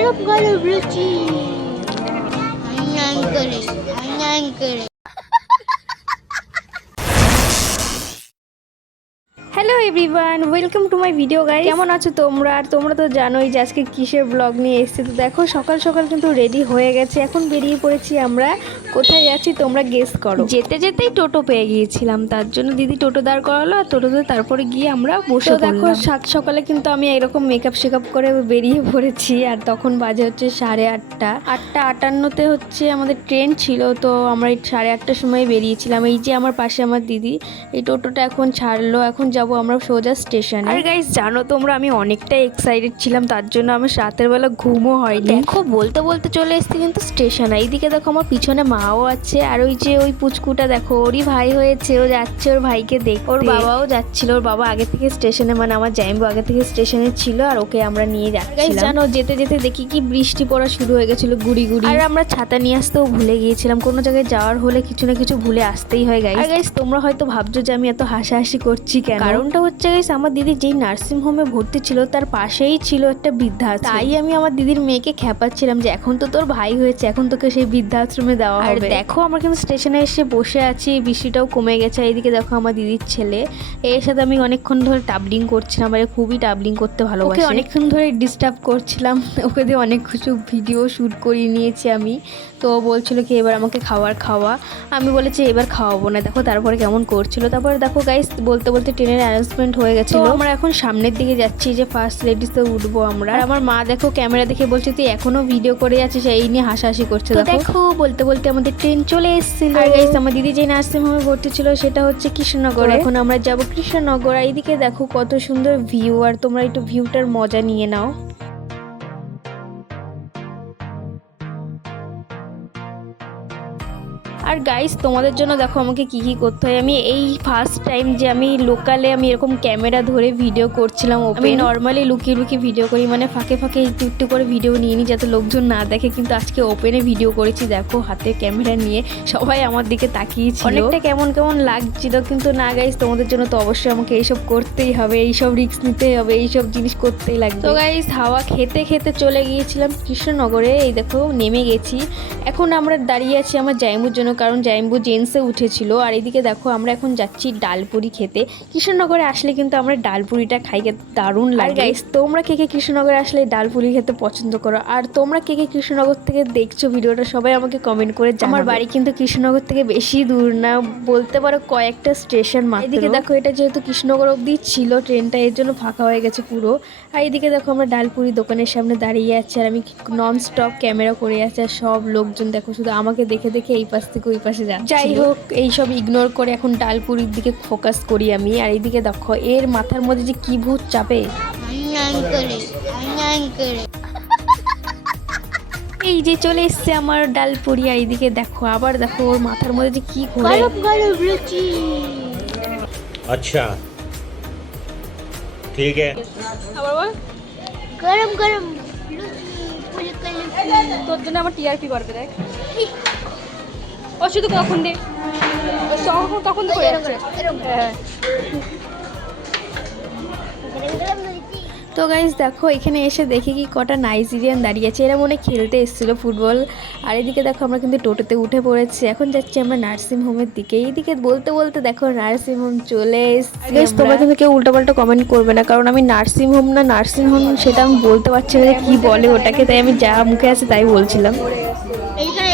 Harap ka I'm angry. I'm angry. Hello everyone welcome to my video guys কেমন আছো তোমরা? আর তোমরা তো জানোই যে আজকে কিসের ব্লগ নিয়ে এসেছি। তো দেখো সকাল সকাল কিন্তু রেডি হয়ে গেছে। এখন বেরিয়ে পড়েছি আমরা। কোথায় যাচ্ছি তোমরা গেস করো। যেতে যেতেই টোটো পেয়ে গিয়েছিলাম। তার জন্য দিদি টোটো দাঁড় করালো আর টোটোতে তারপরে গিয়ে আমরা বসে দেখো সাত সকালে কিন্তু আমি এরকম মেকআপ শেকআপ করে বেরিয়ে পড়েছি। আর তখন বাজে হচ্ছে সাড়ে আটটা। আটটা আটান্নতে হচ্ছে আমাদের ট্রেন ছিল। তো আমরা এই সাড়ে আটটার সময় বেরিয়েছিলাম। এই যে আমার পাশে আমার দিদি এই টোটোটা এখন ছাড়লো। এখন যাব আমরা সোজা স্টেশনে। আর গাইস জানো তোমরা আমি অনেকটাই এক্সাইটেড ছিলাম তার জন্য আমার রাতের বেলা ঘুমও হয়নি। দেখো বলতে বলতে চলে এসেছি কিন্তু স্টেশনে। এইদিকে দেখো আমার পিছনে মাও আছে আর ওই যে ওই পুচকুটা দেখো ওরই ভাই হয়েছে ও যাচ্ছে ওর ভাইকে দেখ ওর বাবাও যাচ্ছিল ওর বাবা আগে থেকে স্টেশনে মানে আমার জাইম্বু আগে থেকে স্টেশনে ছিল আর ওকে আমরা নিয়ে যাচ্ছিলাম। জানো যেতে যেতে দেখি কি বৃষ্টি পড়া শুরু হয়ে গেছিল গুড়ি গুড়ি। আর আমরা ছাতা নিয়ে আসতেও ভুলে গিয়েছিলাম কোনো জায়গায় যাওয়ার হলে কিছু না কিছু ভুলে আসতেই হয় গাইস আর গাইস তোমরা হয়তো ভাবছ যে আমি এত হাসাহাসি করছি কেন? কারণটা হচ্ছে গাইস আমার দিদি যেই নার্সিং হোমে ভর্তি ছিল তার পাশেই ছিল একটা বৃদ্ধাশ্রম। তাই আমি আমার দিদির মেয়েকে খেপাচ্ছিলাম যে এখন তো তোর ভাই হয়েছে এখন তোকে সেই বৃদ্ধাশ্রমে দেওয়া হবে। দেখো আমরা কিন্তু স্টেশনে এসে বসে আছি বৃষ্টিটাও কমে গেছে। এইদিকে দেখো আমার দিদির ছেলে এর সাথে আমি অনেকক্ষণ ধরে টাবলিং করছিলাম মানে খুবই টাবলিং করতে ভালোবাসি। অনেকক্ষণ ধরে ডিস্টার্ব করছিলাম ওকে দিয়ে অনেক কিছু ভিডিও শ্যুট করিয়ে নিয়েছি আমি। তো বলছিল কি এবার আমাকে খাবার খাওয়া। আমি বলেছি এবার খাওয়াবো না। দেখো তারপরে কেমন করছিল। তারপরে দেখো গাইস বলতে বলতে ট্রেনের অ্যানাউন্সমেন্ট হয়ে গেছে আমরা এখন সামনের দিকে যাচ্ছি যে ফার্স্ট লেডিসে উঠবো আমরা। আর আমার মা দেখো ক্যামেরা দেখে বলছে তুই এখনও ভিডিও করে যাচ্ছিস এই নিয়ে হাসাহাসি করছে। দেখো। বলতে বলতে আমাদের ট্রেন চলে এসেছিল। আর গাইস আমার দিদি যে নার্সিং হোমে ভর্তি ছিল সেটা হচ্ছে কৃষ্ণনগর। এখন আমরা যাব কৃষ্ণনগর। এইদিকে দেখো কত সুন্দর ভিউ আর তোমরা একটু ভিউটার মজা নিয়ে নাও। আর গাইস তোমাদের জন্য দেখো আমাকে কি কি করতে হয়। আমি এই ফার্স্ট টাইম যে আমি লোকালে আমি এরকম ক্যামেরা ধরে ভিডিও করছিলাম আমি নর্মালি লুকিয়ে লুকিয়ে ভিডিও করি। মানে ফাঁকে ফাঁকে একটু একটু করে ভিডিও নিয়ে নিই যাতে লোকজন না দেখে। কিন্তু আজকে ওপেনে ভিডিও করেছি দেখো হাতে ক্যামেরা নিয়ে। সবাই আমার দিকে তাকিয়েছিল। অনেকটা কেমন কেমন লাগছিল কিন্তু না গাইস তোমাদের জন্য তো অবশ্যই আমাকে এইসব করতেই হবে। এইসব রিস্ক নিতেই হবে এইসব জিনিস করতেই লাগবে। তো গাইস হাওয়া খেতে খেতে চলে গিয়েছিলাম কৃষ্ণনগরে। এই দেখো নেমে গেছি। এখন আমরা দাঁড়িয়ে আছি আমার জাইমুর জন্য। কারণ জাইম্বু জেন্সে উঠেছিল। আর এদিকে দেখো আমরা এখন যাচ্ছি ডালপুরি খেতে। কৃষ্ণনগরে আসলে কিন্তু আমরা ডালপুরিটা খাই দারুণ লাগে। গাইস তোমরা কে কে কৃষ্ণনগরে আসলে ডালপুরি খেতে পছন্দ করো? আর তোমরা কে কে কৃষ্ণনগর থেকে দেখছ ভিডিওটা সবাই আমাকে কমেন্ট করে আমার বাড়ি কিন্তু কৃষ্ণনগর থেকে বেশি দূর না বলতে পারো কয়েকটা স্টেশন মাত্র। এদিকে দেখো এটা যেহেতু কৃষ্ণনগর অবধি ছিল ট্রেনটা এর জন্য ফাঁকা হয়ে গেছে পুরো। আর এদিকে দেখো আমরা ডালপুরি দোকানের সামনে দাঁড়িয়ে আছি আর আমি নন স্টপ ক্যামেরা করে আছি আর সব লোকজন দেখো শুধু আমাকে দেখে দেখে এই পাশ থেকে থেকে ওই পাশে যা যাই হোক এইসব ইগনোর করে এখন ডালপুরির দিকে ফোকাস করি আমি। আর এইদিকে দেখো এর মাথার মধ্যে যে কি ভূত চাপে। এই যে চলে এসছে আমার ডালপুরি আর এইদিকে দেখো আবার দেখো ওর মাথার মধ্যে যে কি ঘোরে। আচ্ছা। ঠিক আছে। আবার বল। গরম গরম তোর জন্য আমার টিআরপি করবে দেখ। ও শুধু কখন দে কখন। হ্যাঁ। তো গাইজ দেখো এখানে এসে দেখি কি কটা নাইজেরিয়ান দাঁড়িয়ে আছে। এরা মনে খেলতে এসেছিল ফুটবল আর এদিকে দেখো আমরা কিন্তু টোটোতে উঠে পড়েছি। এখন যাচ্ছি আমরা নার্সিং হোমের দিকে। এইদিকে বলতে বলতে দেখো নার্সিং হোম চলে এসেছি তোমরা কিন্তু কেউ উল্টোপাল্টা কমেন্ট করবে না কারণ আমি নার্সিং হোম না নার্সিং হোম সেটা আমি বলতে পারছি না যে কি বলে ওটাকে। তাই আমি যা মুখে আছে তাই বলছিলাম। এইখানে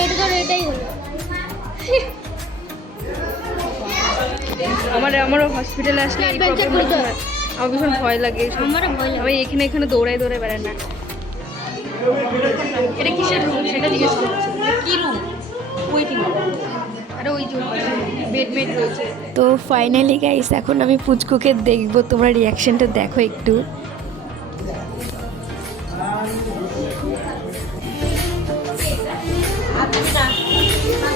আমার আমারও হসপিটালে আসলে এই প্রবলেম হয়। আমার ভীষণ ভয় লাগে আমি এখানে এখানে দৌড়াই দৌড়াই বেড়াই না। এটা কিসের রুম সেটা জিজ্ঞেস করছি কি রুম ওয়েটিং আরে ওই যে বেড মেড রয়েছে। তো ফাইনালি গাইস এখন আমি পুচকুকে দেখব। তোমরা রিয়াকশনটা দেখো একটু। ও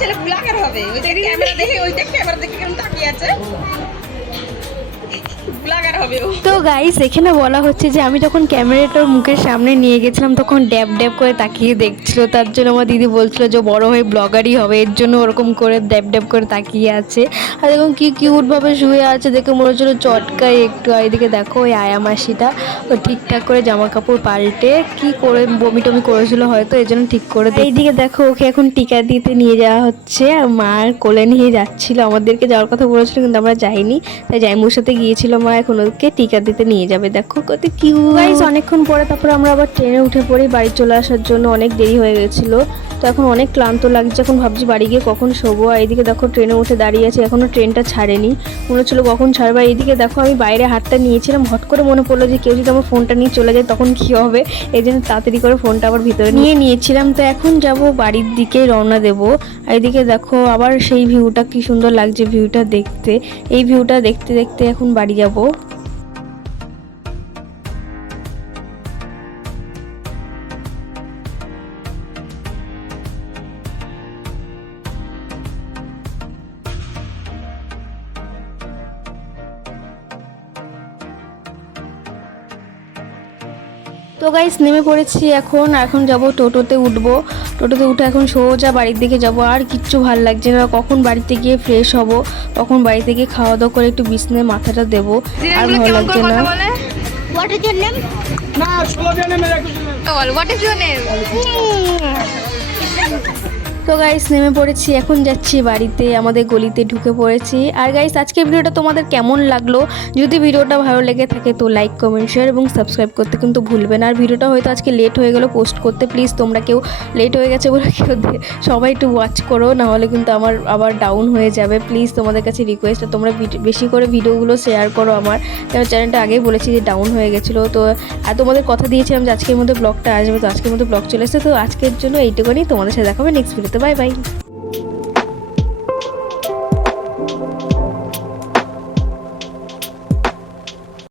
ছেলে ব্লগার হবে। ওই ক্যামেরা দেখে ওই দেখে ক্যামেরা দেখে কেমন তাকিয়ে আছে? তো গাইস এখানে বলা হচ্ছে যে আমি যখন ক্যামেরাটার মুখের সামনে নিয়ে গেছিলাম তখন ড্যাব ড্যাব করে তাকিয়ে দেখছিল। তার জন্য আমার দিদি বলছিল যে বড় হয়ে ব্লগারই হবে। এর জন্য ওরকম করে ড্যাব ড্যাব করে তাকিয়ে আছে। আর দেখুন কি কিউটভাবে শুয়ে আছে। দেখে মনে হচ্ছিল চটকায় একটু। আর এদিকে দেখো ওই আয়া মাসিটা ও ঠিকঠাক করে জামা কাপড় পাল্টে কি করে বমি টমি করেছিল হয়তো এই জন্য ঠিক করে। এইদিকে দেখো ওকে এখন টিকা দিতে নিয়ে যাওয়া হচ্ছে। আর মার কোলে নিয়ে যাচ্ছিল। আমাদেরকে যাওয়ার কথা বলেছিল কিন্তু আমরা যাইনি। তাই জাইমুর সাথে গিয়েছিল মা এখন ওকে টিকা দিতে নিয়ে যাবে, দেখো কত কিউ গাইস অনেকক্ষণ পরে তারপরে আমরা আবার ট্রেনে উঠে পড়ি, বাড়ি চলে আসার জন্য অনেক দেরি হয়ে গেছিল। তো এখন অনেক ক্লান্ত লাগছে, এখন ভাবছি বাড়ি গিয়ে কখন শোবো। আর এদিকে দেখো ট্রেনে উঠে দাঁড়িয়ে আছে, এখনও ট্রেনটা ছাড়েনি। মনে হচ্ছিল কখন ছাড়বে এদিকে দেখো আমি বাইরে হাতটা নিয়েছিলাম হট করে মনে পড়ল যে কেউ যদি আমার ফোনটা নিয়ে চলে যায় তখন কী হবে? এই জন্য তাড়াতাড়ি করে ফোনটা আবার ভিতরে নিয়ে নিয়েছিলাম। তো এখন যাব বাড়ির দিকেই রওনা দেবো। আর এদিকে দেখো আবার সেই ভিউটা কি সুন্দর লাগছে ভিউটা দেখতে। এই ভিউটা দেখতে দেখতে এখন বাড়ি যাব। তো গাইস নেমে পড়েছি এখন এখন যাব টোটোতে উঠবো। টোটোতে উঠে এখন সোজা বাড়ির দিকে যাব আর কিচ্ছু ভালো লাগছে না। কখন বাড়িতে গিয়ে ফ্রেশ হব কখন বাড়িতে গিয়ে খাওয়া দাওয়া করে একটু বিছনে মাথাটা দেব। আর ভালো লাগছে না। What is your Oh, what is your name তো গাইস নেমে পড়েছি, এখন যাচ্ছি বাড়িতে, আমাদের গলিতে ঢুকে পড়েছি। আর গাইস আজকের ভিডিওটা তোমাদের কেমন লাগল? যদি ভিডিওটা ভালো লেগে থাকে তো লাইক কমেন্ট শেয়ার এবং সাবস্ক্রাইব করতে কিন্তু ভুলবে না। আর ভিডিওটা হয়তো আজকে লেট হয়ে গেলো পোস্ট করতে প্লিজ তোমরা কেউ লেট হয়ে গেছে বলে কেউ সবাই একটু ওয়াচ করো, নাহলে কিন্তু আমার আবার ডাউন হয়ে যাবে। প্লিজ তোমাদের কাছে রিকোয়েস্ট তোমরা বেশি করে ভিডিওগুলো শেয়ার করো আমার। কারণ চ্যানেলটা আগেই বলেছি যে ডাউন হয়ে গেছিল, তো আর তোমাদের কথা দিয়েছিলাম যে আজকের মধ্যে ব্লগটা আসবে, তো আজকের মধ্যে ব্লগ চলে এসেছে, তো আজকের জন্য এইটুকুনি তোমাদের সাথে দেখাবে নেক্সট ভিডিওতে Давай-бай!